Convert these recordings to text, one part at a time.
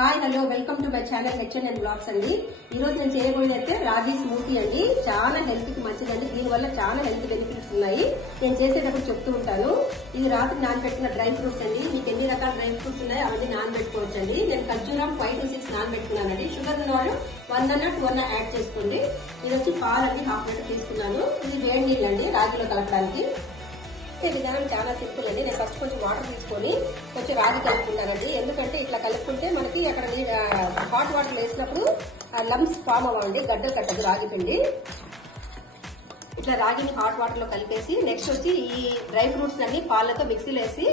Hi hello welcome to my channel HN and blogs అండి. ఈ రోజు నేను చేయబోయేది అయితే రాగి స్మూతీ అండి. చాలా హెల్త్ కి మంచిదండి. దీనివల్ల చాలా హెల్త్ బెనిఫిట్స్ ఉన్నాయి. నేను చేసేటప్పుడు చెప్తూ ఉంటాను. ఇది రాత్రి నానబెట్టిన డ్రై ఫ్రూట్స్ అండి. మీకు ఎన్ని రకాల డ్రై ఫ్రూట్స్ ఉన్నాయో అవన్నీ నానబెట్టుకోవచ్చు అండి. నేను ఖర్జూరం 5 to 6 నానబెట్టుకున్నానండి. షుగర్ ఉన్న వాళ్ళు 1 అన్న 2 అన్న యాడ్ చేసుకోండి. ఇది వచ్చి పాలండి, హాఫ్ లీటర్ తీసుకున్నాను. ఇది వేడి నీళ్ళు అండి రాగిలో కలపడానికి. విధానం చాలా సింపుల్ అండి. నేను ఫస్ట్ కొంచెం వాటర్ తీసుకొని కొంచెం రాగి కలుపుకుంటానండి. ఎందుకంటే ఇట్లా కలుపుకుంటే మనకి అక్కడ హాట్ వాటర్ వేసినప్పుడు లంప్స్ ఫామ్ అవ్వండి, గడ్డలు కట్టదు రాగి పిండి. ఇట్లా రాగిని హాట్ వాటర్ లో కలిపేసి నెక్స్ట్ వచ్చి ఈ డ్రై ఫ్రూట్స్ అన్ని పాలతో మిక్సీలో వేసి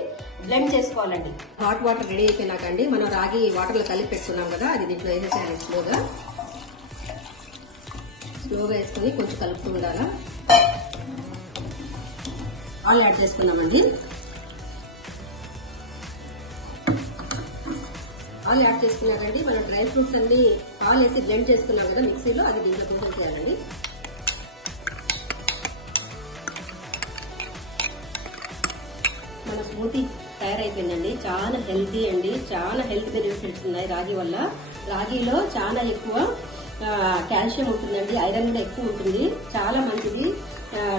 బ్లెండ్ చేసుకోవాలండి. హాట్ వాటర్ రెడీ అయిపోయినాకండి మనం రాగి వాటర్ లో కలిపి పెట్టుకున్నాం కదా, అది దీంట్లో వేసేసేయాలి. స్లోగా వేసుకొని కొంచెం కలుపుతూ ఉండాలా. ఆయిల్ యాడ్ చేసుకున్నామండి. ఆయిల్ యాడ్ చేసుకున్నాకండి మనం డ్రై ఫ్రూట్స్ అన్ని ఆయిల్ వేసి బ్లెండ్ చేసుకున్నాం కదా మిక్సీలో, అది దీంట్లో వేసేయాలండి. మన స్మూతీ తయారైపోయిందండి. చాలా హెల్తీ అండి. చాలా హెల్త్ బెనిఫిట్స్ ఉన్నాయి రాగి వల్ల. రాగిలో చాలా ఎక్కువ కాల్షియం ఉంటుందండి, ఐరన్ కూడా ఎక్కువ ఉంటుంది. చాలా మంచిది.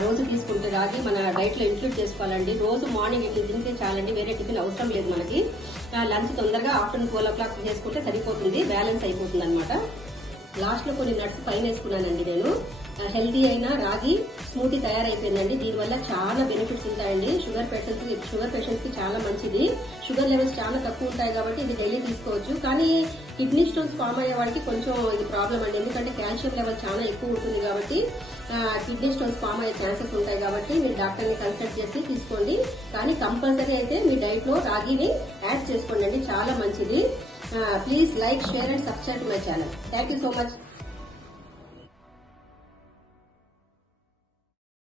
రోజు తీసుకుంటే రాగి మన డైట్ లో ఇంక్లూడ్ చేసుకోవాలండి. రోజు మార్నింగ్ ఇట్లా తింటే చాలండి, వేరే టిఫిన్ అవసరం లేదు మనకి. లంచ్ తొందరగా ఆఫ్టర్నూన్ 12 o'clock చేసుకుంటే సరిపోతుంది, బ్యాలెన్స్ అయిపోతుంది అనమాట. లాస్ట్ లో కొన్ని నట్స్ పైన వేసుకున్నానండి నేను. హెల్తీ అయిన రాగి స్మూతీ తయారైపోయిందండి. దీనివల్ల చాలా బెనిఫిట్స్ ఉంటాయండి. షుగర్ పేషెంట్స్ కి చాలా మంచిది. షుగర్ లెవెల్స్ చాలా తక్కువ ఉంటాయి కాబట్టి ఇది డైలీ తీసుకోవచ్చు. కానీ కిడ్నీ స్టోన్స్ ఫామ్ అయ్యే వాళ్ళకి కొంచెం ఇది ప్రాబ్లం అండి. ఎందుకంటే కాల్షియం లెవెల్ చాలా ఎక్కువ ఉంటుంది కాబట్టి కిడ్నీ స్టోన్స్ ఫామ్ అయ్యే ఛాన్సెస్ ఉంటాయి కాబట్టి మీరు డాక్టర్ ని కన్సల్ట్ చేసి తీసుకోండి. కానీ కంపల్సరీ అయితే మీ డైట్ లో రాగిని యాడ్ చేసుకోండి అండి, చాలా మంచిది. Please like, share and subscribe to my channel. Thank you so much.